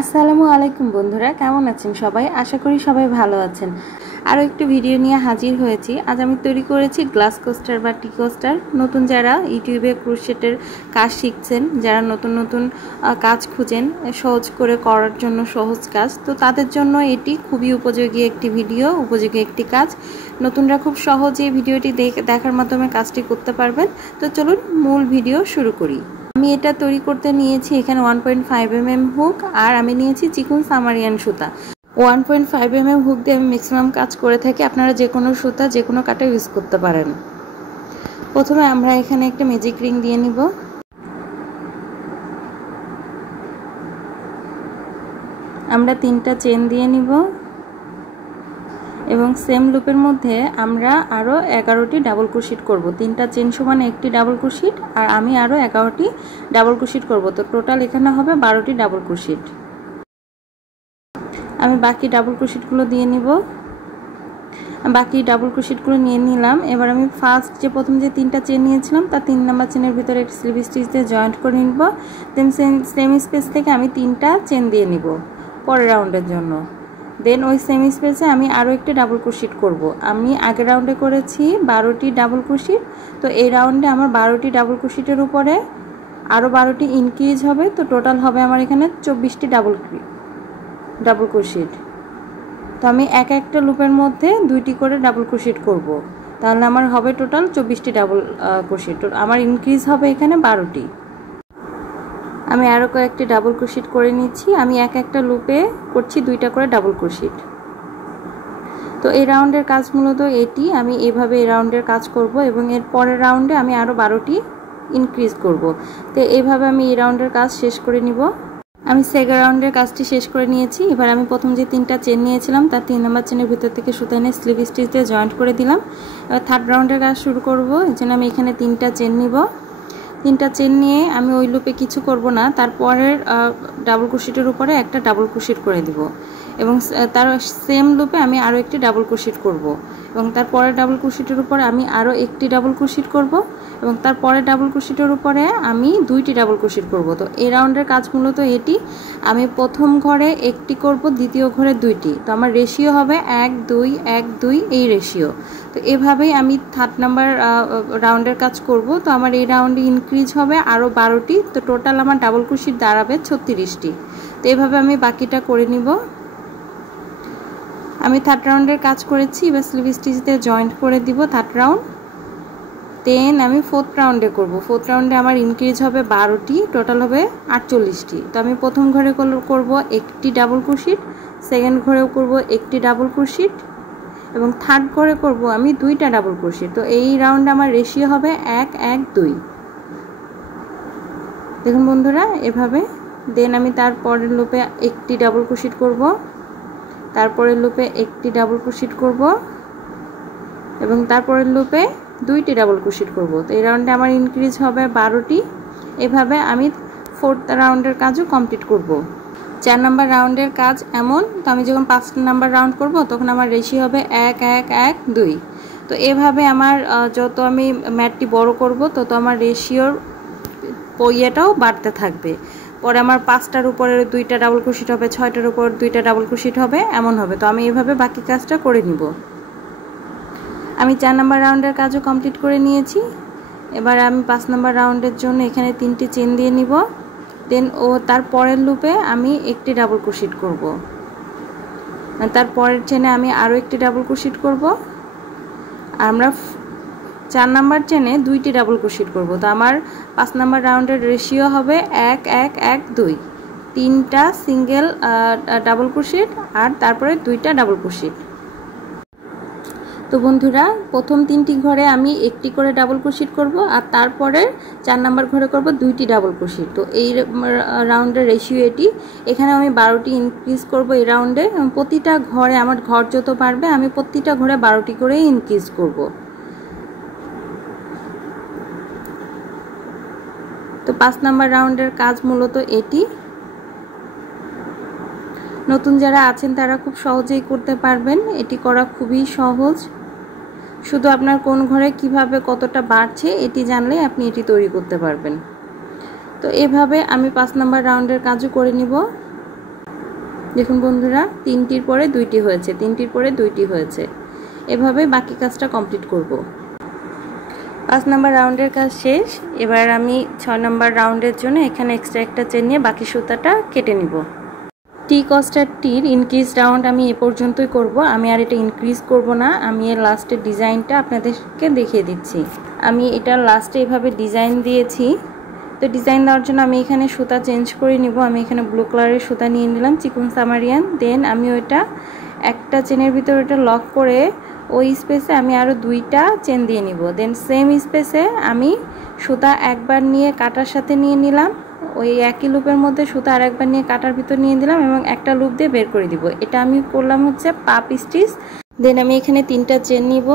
আসসালামু আলাইকুম বন্ধুরা, কেমন আছেন সবাই? আশা করি সবাই ভালো আছেন। আরও একটি ভিডিও নিয়ে হাজির হয়েছি। আজ আমি তৈরি করেছি গ্লাস কোস্টার বা টি কোস্টার। নতুন যারা ইউটিউবে ক্রোশেটের কাজ শিখছেন, যারা নতুন নতুন কাজ খুঁজেন সহজ করে করার জন্য, সহজ কাজ, তো তাদের জন্য এটি খুবই উপযোগী একটি ভিডিও, উপযোগী একটি কাজ। নতুনরা খুব সহজে ভিডিওটি দেখার মাধ্যমে কাজটি করতে পারবেন। তো চলুন মূল ভিডিও শুরু করি। আমি এটা তৈরি করতে নিয়েছি এখানে 1.5 mm হুক, আর আমি নিয়েছি চিকন সামারিয়ান সুতা। 1.5 mm হুক দিয়ে আমি ম্যাক্সিমাম কাজ করে থাকি। আপনারা যে কোনো সুতা, যে কোনো কাটা ইউজ করতে পারেন। প্রথমে আমরা এখানে একটা ম্যাজিক রিং দিয়ে নিব। আমরা 3টা চেন দিয়ে নিব এবং সেম লুপের মধ্যে আমরা আরও 11টি ডাবল ক্রোশেট করব। 3টা চেন সমান একটি ডাবল ক্রোশেট, আর আমি আরও 11টি ডাবল ক্রোশেট করব। তো টোটাল এখানে হবে 12টি ডাবল ক্রোশেট। আমি বাকি ডাবল ক্রোশেটগুলো দিয়ে নিব। বাকি ডাবল ক্রোশেটগুলো নিয়ে নিলাম। এবার আমি ফার্স্ট প্রথম যে 3টা চেন নিয়েছিলাম তার 3 নাম্বার চেনের ভিতরে একটা স্লিপ স্টিচ দিয়ে জয়েন্ট করে নিব। দেন সেম স্পেস থেকে আমি 3টা চেন দিয়ে নিব পরের রাউন্ডের জন্য। দেন ওই সেম স্পেসে আমি আরও একটি ডাবল ক্রোশেট করব। আমি আগের রাউন্ডে করেছি 12টি ডাবল ক্রোশেট, তো এই রাউন্ডে আমার 12টি ডাবল ক্রোশেটের উপরে আরও 12টি ইনক্রিজ হবে। তো টোটাল হবে আমার এখানে 24টি ডাবল ক্রোশেট। তো আমি একটা লুপের মধ্যে 2টি করে ডাবল ক্রোশেট করব, তাহলে আমার হবে টোটাল 24টি ডাবল ক্রোশেট। আমার ইনক্রিজ হবে এখানে 12টি। আমি আরও কয়েকটি ডাবল ক্রোশেট করে নিচ্ছি। আমি একটা লুপে করছি 2টা করে ডাবল ক্রোশেট। তো এই রাউন্ডের কাজ মূলত এটি। আমি এইভাবে এই রাউন্ডের কাজ করব এবং এর পরের রাউন্ডে আমি আরও 12টি ইনক্রিজ করব। তো এইভাবে আমি এই রাউন্ডের কাজ শেষ করে নিব। আমি সেকেন্ড রাউন্ডের কাজটি শেষ করে নিয়েছি। এবার আমি প্রথম যে 3টা চেন নিয়েছিলাম তার 3 নাম্বার চেনের ভিতর থেকে সুতা এনে স্লিপ স্টিচ দিয়ে জয়েন্ট করে দিলাম। এবার থার্ড রাউন্ডের কাজ শুরু করব। এই জন্য আমি এখানে 3টা চেন নিব। 3টা চেন নিয়ে আমি ওই লুপে কিছু করব না, তারপরের ডাবল ক্রোশেটের উপরে একটা ডাবল ক্রোশেট করে দিব এবং তার সেম লুপে আমি আরও একটি ডাবল ক্রোশেট করব এবং তারপরের ডাবল ক্রোশেটের উপরে আমি আরও একটি ডাবল ক্রোশেট করব এবং তারপরের ডাবল ক্রোশেটের উপরে আমি 2টি ডাবল ক্রোশেট করব। তো এই রাউন্ডের কাজ মূলত এটি। আমি প্রথম ঘরে একটি করব, দ্বিতীয় ঘরে 2টি। তো আমার রেশিও হবে 1 2 1 2, এই রেশিও। তো এভাবেই আমি থার্ড নাম্বার রাউন্ডের কাজ করব। তো আমার এই রাউন্ডে ইনক্রিজ হবে আরও 12টি। তো টোটাল আমার ডাবল ক্রোশেট দাঁড়াবে 36টি। তো এভাবে আমি বাকিটা করে নিব। আমি থার্ড রাউন্ডের কাজ করেছি। এবার স্লিপ স্টিচ দিয়ে জয়েন্ট করে দিব থার্ড রাউন্ড। দেন আমি ফোর্থ রাউন্ডে করব। ফোর্থ রাউন্ডে আমার ইনক্রিজ হবে 12টি, টোটাল হবে 48টি। তো আমি প্রথম ঘরে করব একটি ডাবল ক্রোশেট, সেকেন্ড ঘরেও করব একটি ডাবল ক্রোশেট এবং থার্ড ঘরে করব আমি 2টা ডাবল ক্রোশেট। তো এই রাউন্ডে আমার রেশিও হবে 1 1 2। দেখুন বন্ধুরা, এভাবে। দেন আমি তারপরের লুপে একটি ডাবল ক্রোশেট করব, তারপরের লুপে একটি ডাবল ক্রোশেট করব এবং তারপরের লুপে 2টি ডাবল ক্রোশেট করব। তো এই রাউন্ডে আমার ইনক্রিজ হবে 12টি। এভাবে আমি ফোর্থ রাউন্ডের কাজও কমপ্লিট করব। 4 নাম্বার রাউন্ডের কাজ এমন। তো আমি যখন 5 নাম্বার রাউন্ড করব তখন আমার রেশিও হবে 1 1 1 2। তো এভাবে আমার যত আমি ম্যাটটি বড় করব তত আমার রেশিওর ইয়েটাও বাড়তে থাকবে। পরে আমার 5টার উপরে 2টা ডাবল ক্রোশেট হবে, 6টার উপর 2টা ডাবল ক্রোশেট হবে, এমন হবে। তো আমি এভাবে বাকি কাজটা করে নিব। আমি 4 নাম্বার রাউন্ডের কাজও কমপ্লিট করে নিয়েছি। এবার আমি 5 নাম্বার রাউন্ডের জন্য এখানে 3টি চেন দিয়ে নিব। দেন তার পরের লুপে আমি একটি ডাবল ক্রোশেট করব। তার পরের চেনে আমি আরও একটি ডাবল ক্রোশেট করব। আমরা 4 নাম্বার চেনে 2টি ডাবল ক্রোশেট করব। তো আমার 5 নাম্বার রাউন্ডের রেশিও হবে 1 1 1 2। 3টা সিঙ্গেল ডাবল ক্রোশেট আর তারপরে 2টা ডাবল ক্রোশেট। তো বন্ধুরা, প্রথম 3টি ঘরে আমি একটি করে ডাবল ক্রোশেট করব আর তারপরে 4 নাম্বার ঘরে করব 2টি ডাবল ক্রোশেট। তো এই রাউন্ডের রেশিও এটি। এখানে আমি 12টি ইনক্রিজ করব এই রাউন্ডে। প্রতিটা ঘরে আমার ঘর যত বাড়বে আমি প্রতিটা ঘরে 12টি করে ইনক্রিজ করব। তো 5 নাম্বার রাউন্ডের কাজ মূলত এটি। নতুন যারা আছেন তারা খুব সহজেই করতে পারবেন। এটি করা খুবই সহজ। শুধু আপনার কোন ঘরে কিভাবে কতটা বাড়ছে এটি জানলে আপনি এটি তৈরি করতে পারবেন। তো এভাবে আমি 5 নাম্বার রাউন্ডের কাজও করে নিব। দেখুন বন্ধুরা, 3টির পরে 2টি হয়েছে, 3টির পরে 2টি হয়েছে। এভাবে বাকি কাজটা কমপ্লিট করব। 5 নম্বর রাউন্ডের কাজ শেষ। এবার আমি 6 নম্বর রাউন্ডের জন্য এখানে এক্সট্রা একটা চেন নিয়ে বাকি সুতাটা কেটে নিব। টি কস্টারটির ইনক্রিজ রাউন্ড আমি এ পর্যন্তই করব। আমি আর এটা ইনক্রিজ করব না। আমি এর লাস্টের ডিজাইনটা আপনাদেরকে দেখিয়ে দিচ্ছি। আমি এটা লাস্টে এভাবে ডিজাইন দিয়েছি। তো ডিজাইন দেওয়ার জন্য আমি এখানে সুতা চেঞ্জ করে নিব। আমি এখানে ব্লু কালারের সুতা নিয়ে নিলাম, চিকন সামারিয়ান। দেন আমি ওইটা একটা চেনের ভিতর ওটা লক করে ওই স্পেসে আমি আরও 2টা চেন দিয়ে নিব। দেন সেম স্পেসে আমি সুতা একবার নিয়ে কাটার সাথে নিয়ে নিলাম, ওই একই লুপের মধ্যে সুতা আর একবার নিয়ে কাটার ভিতর নিয়ে দিলাম এবং একটা লুপ দিয়ে বের করে দিব। এটা আমি করলাম হচ্ছে পাপ স্টিচ। দেন আমি এখানে 3টা চেন নিব।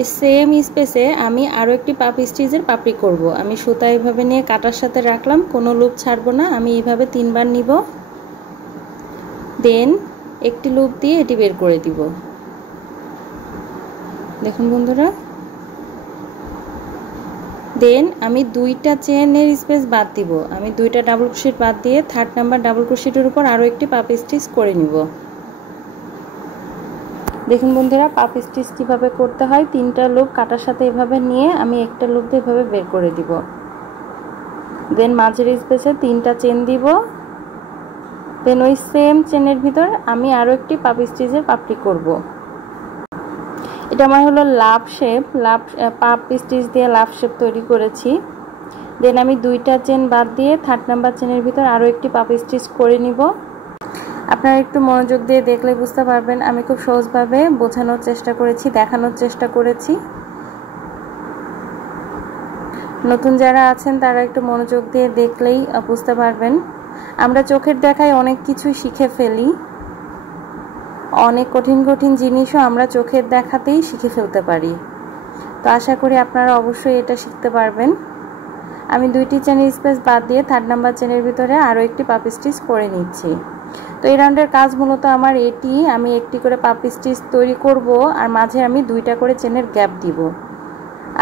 এই সেম স্পেসে আমি আরও একটি পাপ স্টিচের পাপড়ি করব। আমি সুতা এইভাবে নিয়ে কাটার সাথে রাখলাম, কোনো লুপ ছাড়বো না। আমি এইভাবে 3বার নিব, দেন একটি লুপ দিয়ে এটি বের করে দিব। দেখুন বন্ধুরা, দেন আমি 2টা চেনের স্পেস বাদ দিব। আমি 2টা ডাবল ক্রোশেট বাদ দিয়ে 3rd নাম্বার ডাবল ক্রোশেটের উপর আরও একটি পাপ স্টিচ করে নিব। দেখুন বন্ধুরা, পাপ স্টিচ কীভাবে করতে হয়। 3টা লুপ কাটার সাথে এভাবে নিয়ে আমি একটা লুপ দিয়ে এভাবে বের করে দিব। দেন মাঝের স্পেসে 3টা চেন দিব। দেন ওই সেম চেনের ভিতর আমি আরও একটি পাপ স্টিচের পাপড়ি করব। এটা আমার হলো লাভ শেপ, পাপ স্টিচ দিয়ে লাভ শেপ তৈরি করেছি। দেন আমি 2টা চেন বাদ দিয়ে 3rd নাম্বার চেনের ভিতর আরও একটি পাপ স্টিচ করে নিব। আপনারা একটু মনোযোগ দিয়ে দেখলে বুঝতে পারবেন আমি খুব সহজভাবে বোঝানোর চেষ্টা করেছি, দেখানোর চেষ্টা করেছি। নতুন যারা আছেন তারা একটু মনোযোগ দিয়ে দেখলেই বুঝতে পারবেন। আমরা চোখের দেখায় অনেক কিছু শিখে ফেলি, অনেক কঠিন কঠিন জিনিসও আমরা চোখের দেখাতেই শিখে ফেলতে পারি। তো আশা করি আপনারা অবশ্যই এটা শিখতে পারবেন। আমি 2টি চেনের স্পেস বাদ দিয়ে 3rd নাম্বার চেনের ভিতরে আরও একটি পাপ স্টিচ করে নিচ্ছি। তো এই রাউন্ডের কাজ মূলত আমার এটি, আমি একটি করে পাপ স্টিচ তৈরি করব আর মাঝে আমি 2টা করে চেনের গ্যাপ দিব।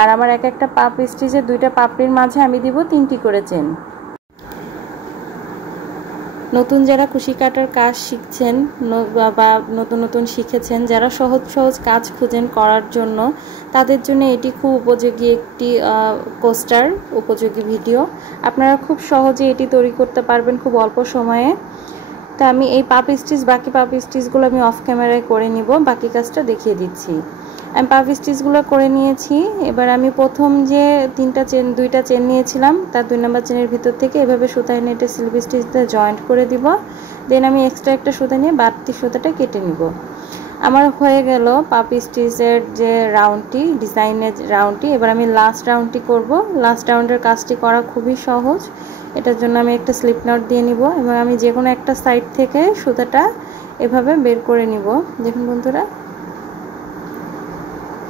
আর আমার একটা পাপ স্টিচের 2টা পাপড়ির মাঝে আমি দিব 3টি করে চেন। নতুন যারা কুশি কাটার কাজ শিখছেন বা নতুন নতুন শিখেছেন, যারা সহজ সহজ কাজ খুঁজেন করার জন্য, তাদের জন্য এটি খুব উপযোগী একটি কোস্টার, উপযোগী ভিডিও। আপনারা খুব সহজে এটি তৈরি করতে পারবেন খুব অল্প সময়ে। তো আমি এই পাপ স্টিচ, বাকি পাপ স্টিচগুলো আমি অফ ক্যামেরায় করে নিব, বাকি কাজটা দেখিয়ে দিচ্ছি। আমি পাপ স্টিচগুলো করে নিয়েছি। এবার আমি প্রথম যে 2টা চেন নিয়েছিলাম তার 2 নাম্বার চেনের ভিতর থেকে এভাবে সুতা এনে এটা স্লিপ স্টিচ দিয়ে জয়েন্ট করে দিব। দেন আমি এক্সট্রা একটা সুতা নিয়ে বাড়তি সুতাটা কেটে নিব। আমার হয়ে গেল পাপ স্টিচের যে রাউন্ডটি, ডিজাইনের রাউন্ডটি। এবার আমি লাস্ট রাউন্ডটি করব। লাস্ট রাউন্ডের কাজটি করা খুবই সহজ। এটার জন্য আমি একটা স্লিপ নট দিয়ে নিব এবং আমি যে কোনো একটা সাইড থেকে সুতাটা এভাবে বের করে নিব। দেখুন বন্ধুরা,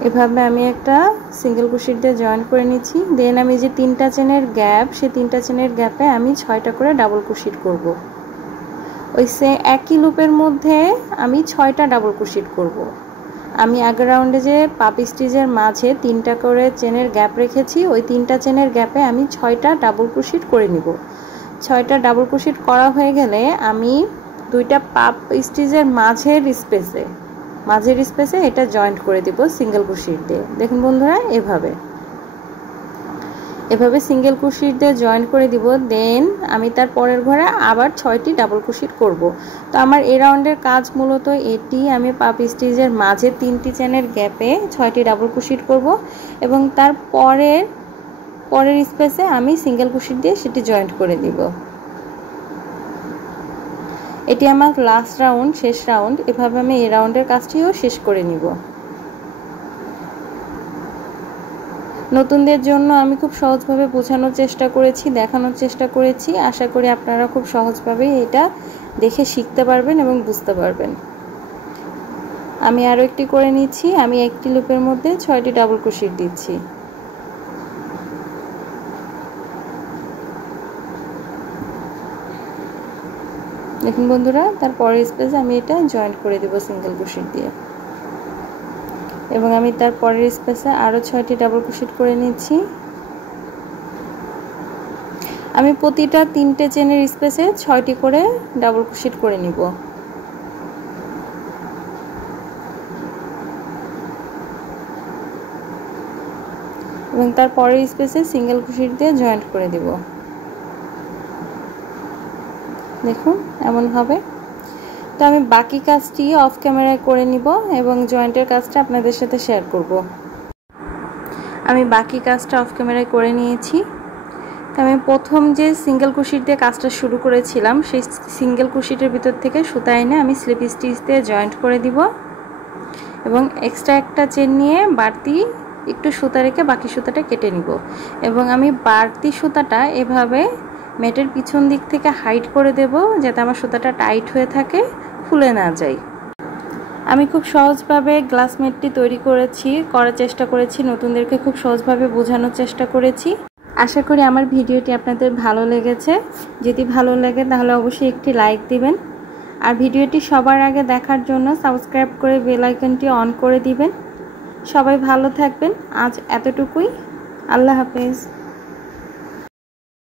এভাবে আমি একটা সিঙ্গেল ক্রোশেট দিয়ে জয়েন করে নিচ্ছি। দেন আমি যে 3টা চেনের গ্যাপ, সেই 3টা চেনের গ্যাপে আমি 6টা করে ডাবল ক্রোশেট করব। ওই একই লুপের মধ্যে আমি 6টা ডাবল ক্রোশেট করব। আমি আগের রাউন্ডে যে পাপ স্টিচের মাঝে 3টা করে চেনের গ্যাপ রেখেছি, ওই 3টা চেনের গ্যাপে আমি 6টা ডাবল ক্রোশেট করে নিব। 6টা ডাবল ক্রোশেট করা হয়ে গেলে আমি 2টা পাপ স্টিচের মাঝের স্পেসে এটা জয়েন্ট করে দিব সিঙ্গেল ক্রোশেট দিয়ে। দেখুন বন্ধুরা, এভাবে সিঙ্গেল ক্রোশেট দিয়ে জয়েন্ট করে দিব। দেন আমি তার পরের ঘরে আবার 6টি ডাবল ক্রোশেট করব। তো আমার এই রাউন্ডের কাজ মূলত এটি, আমি পাপ স্টিচের মাঝে 3টি চেনের গ্যাপে 6টি ডাবল ক্রোশেট করব এবং তার পরের স্পেসে আমি সিঙ্গেল ক্রোশেট দিয়ে সেটি জয়েন্ট করে দিব। এটি আমার লাস্ট রাউন্ড, শেষ রাউন্ড। এভাবে আমি এই রাউন্ডের কাজটিও শেষ করে নিব। নতুনদের জন্য আমি খুব সহজভাবে বোঝানোর চেষ্টা করেছি, দেখানোর চেষ্টা করেছি। আশা করি আপনারা খুব সহজভাবে এটা দেখে শিখতে পারবেন এবং বুঝতে পারবেন। আমি আরও একটি করে নিচ্ছি। আমি একটি লুপের মধ্যে 6টি ডাবল ক্রোশেট দিচ্ছি। দেখুন বন্ধুরা, তার পরের স্পেসে আমি এটা জয়েন্ট করে দেব সিঙ্গেল ক্রোশেট দিয়ে এবং আমি তার পরের স্পেসে আরও 6টি ডাবল ক্রোশেট করে নিচ্ছি। আমি প্রতিটা 3টে চেনের স্পেসে 6টি করে ডাবল ক্রোশেট করে নিব। এবং তার পরের স্পেসে সিঙ্গেল ক্রোশেট দিয়ে জয়েন্ট করে দিব। দেখুন এমন হবে। তো আমি বাকি কাজটি অফ ক্যামেরায় করে নিব এবং জয়েন্টের কাজটা আপনাদের সাথে শেয়ার করব। আমি বাকি কাজটা অফ ক্যামেরায় করে নিয়েছি। তো আমি প্রথম যে সিঙ্গেল ক্রোশেট দিয়ে কাজটা শুরু করেছিলাম সেই সিঙ্গেল ক্রোশেটের ভিতর থেকে সুতা এনে আমি স্লিপ স্টিচ দিয়ে জয়েন্ট করে দিব এবং এক্সট্রা একটা চেন নিয়ে বাড়তি একটু সুতা রেখে বাকি সুতাটা কেটে নিব এবং আমি বাড়তি সুতাটা এভাবে ম্যাটের পিছন দিক থেকে হাইড করে দেব যাতে আমার সুতাটা টাইট হয়ে থাকে, খুলে না যায়। আমি খুব সহজভাবে গ্লাস ম্যাটটি তৈরি করার চেষ্টা করেছি, নতুনদেরকে খুব সহজভাবে বোঝানোর চেষ্টা করেছি। আশা করি আমার ভিডিওটি আপনাদের ভালো লেগেছে। যদি ভালো লাগে তাহলে অবশ্যই একটি লাইক দিবেন আর ভিডিওটি সবার আগে দেখার জন্য সাবস্ক্রাইব করে বেল আইকনটি অন করে দিবেন। সবাই ভালো থাকবেন। আজ এতটুকুই। আল্লাহ হাফেজ।